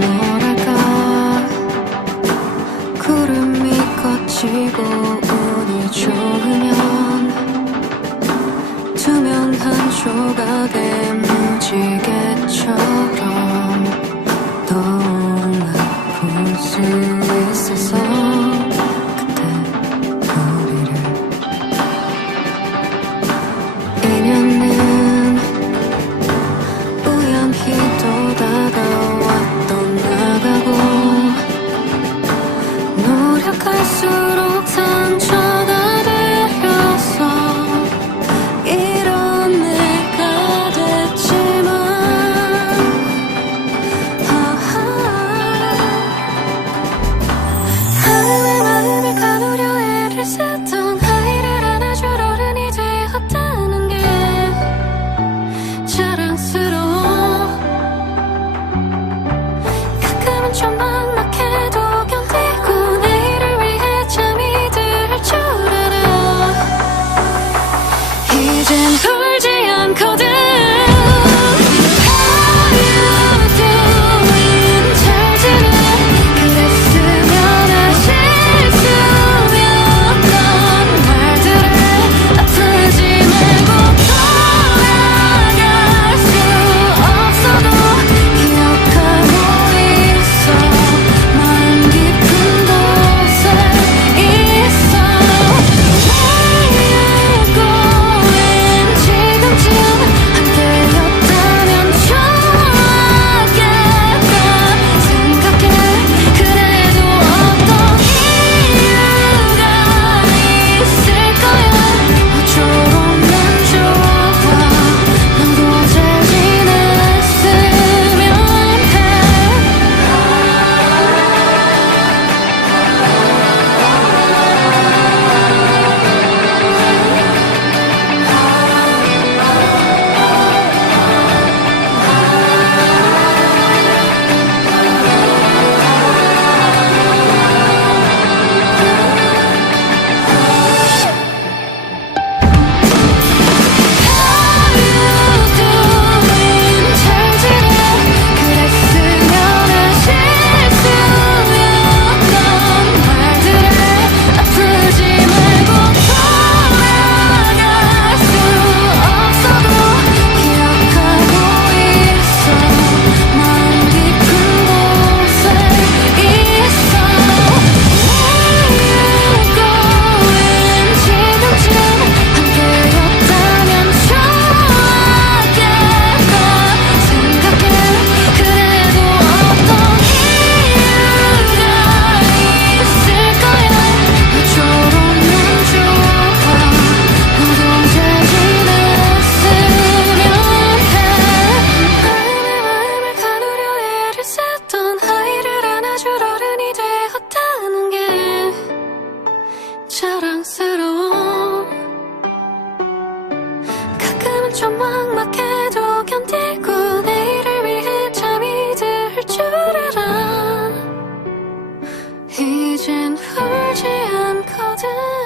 뭐랄까? 구름이 걷히고 운이 좋으면 투명한 조각의 무지개처럼 全部 사랑스러워 가끔은 좀 막막해도 견디고 내일을 위해 잠이 들 줄 알아. 이젠 울지 않거든.